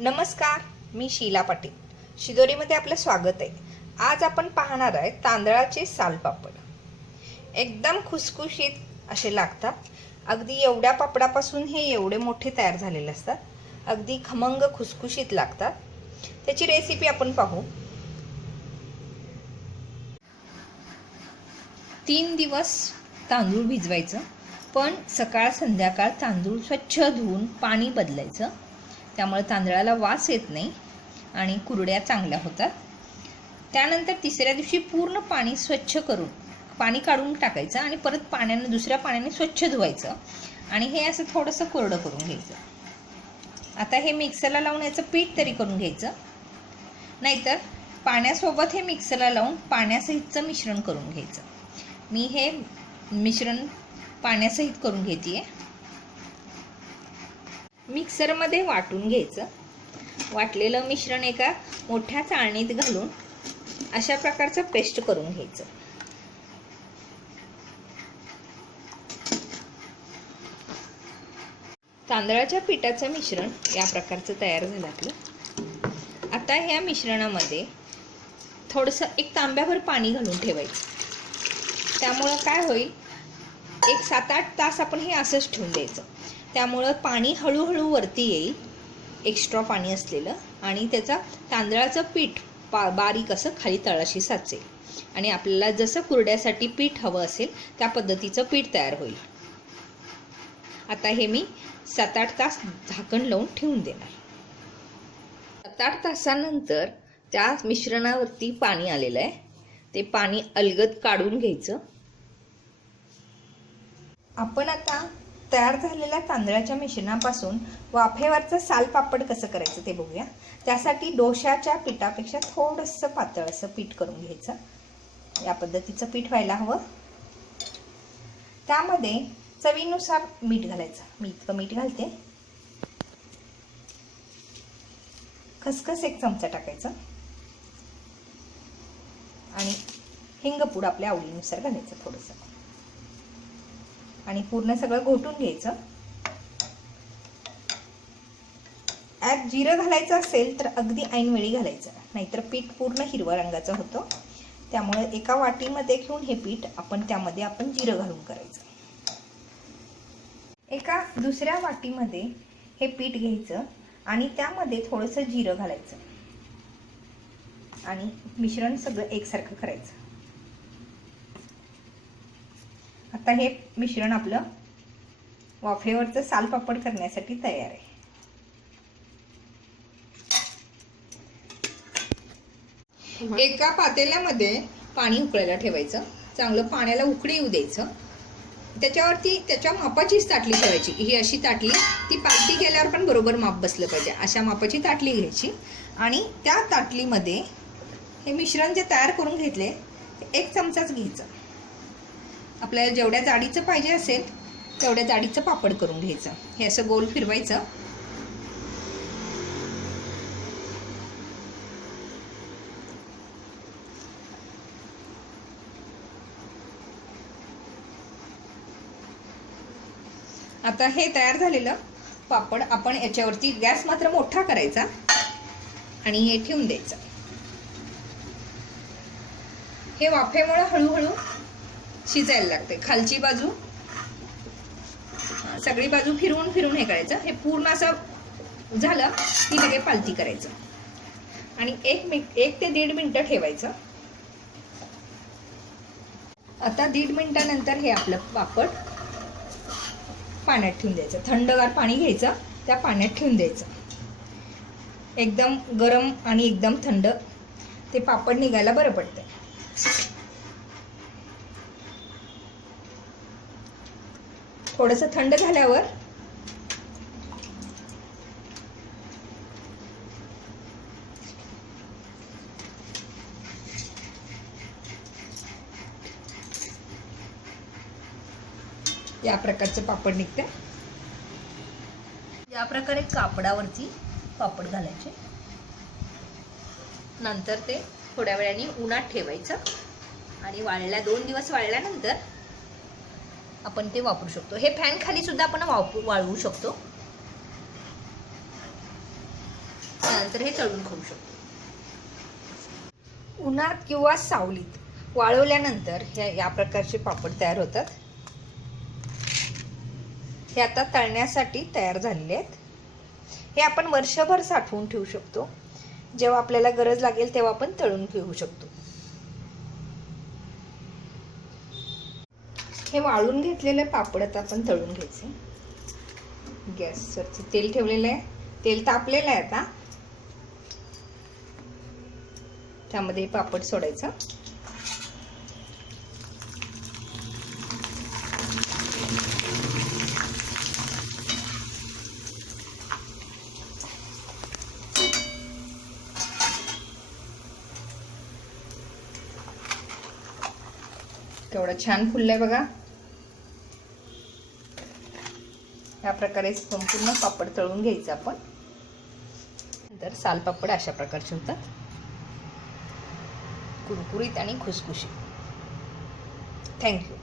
नमस्कार मी शीला पाटील. शिदोरीमध्ये आपलं स्वागत आहे. आज आपण पाहणार आहे तांदळाचे सालपापड. एकदम खुसखुशीत असे लागतात. अगदी एवढ्या पापडापासून हे एवढे मोठे तयार झालेले असतात. अगदी खमंग खुसखुशीत लागतात. त्याची रेसिपी आपण पाहू. तीन दिवस तांदूळ भिजवायचं पण सकाळ संध्याकाळ तांदूळ स्वच्छ धुवून पाणी बदलायचं. त्यामुळे तांदळाला वास येत नाही आणि कुरड्या चांगल्या होतात. त्यानंतर तिसऱ्या दिवशी पूर्ण पाणी स्वच्छ करून पाणी काढून टाकायचं आणि परत पाण्यानं दुसऱ्या पाण्याने स्वच्छ धुवायचं आणि हे असं थोडंसं कोरडं करून घ्यायचं. आता हे मिक्सरला लावून याचं पीठ तरी करून घ्यायचं. नाहीतर पाण्यासोबत हे मिक्सरला लावून पाण्यासहितचं मिश्रण करून घ्यायचं. मी हे मिश्रण पाण्यासहित करून घेते मिक्सरमध्ये वाटून घ्यायचं. वाटलेलं मिश्रण एका मोठ्या चाळणीत घालून अशा प्रकारचं पेस्ट करून घ्यायचं. तांदळाच्या पिठाचं मिश्रण या प्रकारचं तयार झालं आपलं. आता ह्या मिश्रणामध्ये थोडंसं एक तांब्याभर पाणी घालून ठेवायचं. त्यामुळं काय होईल? एक सात आठ तास आपण हे असंच ठेवून द्यायचं. त्यामुळं पाणी हळूहळू वरती येईल. एक्स्ट्रा पाणी असलेलं. आणि त्याचा तांदळाचं पीठ पा बारीक असं खाली तळाशी साचेल. आणि आपल्याला जसं कुरड्यासाठी पीठ हवं असेल त्या पद्धतीचं पीठ तयार होईल. आता हे मी सात आठ तास झाकण लावून ठेवून देणार. सात आठ तासानंतर त्या मिश्रणावरती पाणी आलेलं आहे. ते पाणी अलगद काढून घ्यायचं. आपण आता तयार झालेल्या तांदळाच्या मिश्रणापासून वाफेवरचं सालपापड कसं करायचं ते बघूया. त्यासाठी डोशाच्या पिठापेक्षा थोडंसं पातळ असं पीठ करून घ्यायचं. या पद्धतीचं पीठ व्हायला हवं. त्यामध्ये चवीनुसार मीठ घालायचं. मी इतकं मीठ घालते. खसखस एक चमचा टाकायचा. आणि हिंगपूड आपल्या आवडीनुसार घालायचं थोडंसं. आणि पूर्ण सगळं घोटून घ्यायचं. ॲप जिरं घालायचं असेल तर अगदी ऐनवेळी घालायचं. नाहीतर पीठ पूर्ण हिरव्या रंगाचं होतं. त्यामुळे एका वाटीमध्ये घेऊन हे पीठ आपण त्यामध्ये आपण जिरं घालून करायचं. एका दुसऱ्या वाटीमध्ये हे पीठ घ्यायचं आणि त्यामध्ये थोडंसं जिरं घालायचं. आणि मिश्रण सगळं एकसारखं करायचं. आता हे मिश्रण आपलं वाफेवरचं सालपापड करण्यासाठी तयार आहे. एका पातेल्यामध्ये पाणी उकळायला ठेवायचं. चांगलं पाण्याला उकळी येऊ द्यायचं. त्याच्यावरती त्याच्या मापाचीच ताटली ठेवायची. ही अशी ताटली ती पालती केल्यावर पण बरोबर माप बसलं पाहिजे. अशा मापाची ताटली घ्यायची. आणि त्या ताटलीमध्ये हे मिश्रण जे तयार करून घेतले एक चमचाच घ्यायचं. आपल्याला जेवढ्या जाडीचं पाहिजे असेल तेवढ्या जाडीचं पापड करून घ्यायचं. हे असं गोल फिरवायचं. आता हे तयार झालेलं पापड आपण याच्यावरती गॅस मात्र मोठा करायचा आणि हे ठेवून द्यायचं. हे वाफेमुळे हळूहळू शिजायला लागते. खालची बाजू सगळी बाजू फिरवून फिरवून हे करायचं. हे पूर्ण असं झालं की लगे पालती करायचं. आणि एक मिनिट एक ते दीड मिनटं ठेवायचं. आता दीड मिनटानंतर हे आपलं पापड पाण्यात ठेवून द्यायचं. थंडगार पाणी घ्यायचं त्या पाण्यात ठेवून द्यायचं. एकदम गरम आणि एकदम थंड ते पापड निघायला बरं पडतं थोडंसं थंड झाल्यावर या प्रकारचे पापड निघते या प्रकारे कापडावरती पापड घालायचे. नंतर ते थोड्या वेळाने उन्हात ठेवायचं. आणि वाळल्या दोन दिवस वाळल्यानंतर आपण ते वापरू शकतो. हे फॅन खाली सुद्धा आपण वापरू वाळवू शकतो. त्यानंतर हे तळून खाऊ शकतो. उन्हात किंवा सावलीत वाळवल्यानंतर हे या प्रकारचे पापड तयार होतात. हे आता तळण्यासाठी तयार झालेले आहेत. हे आपण वर्षभर साठवून ठेवू शकतो. जेव्हा आपल्याला गरज लागेल तेव्हा आपण तळून घेऊ शकतो. हे वाळून घेतलेलं पापड आता आपण तळून घ्यायचे. गॅसवरती तेल ठेवलेलं आहे. तेल तापलेलं आहे आता. त्यामध्ये पापड सोडायचं. केवढं छान फुललंय बघा. ह्या प्रकारे संपूर्ण पापड तळून घ्यायचं आपण. नंतर सालपापड अशा प्रकारचे होतात. कुरकुरीत आणि खुसखुशीत. थँक्यू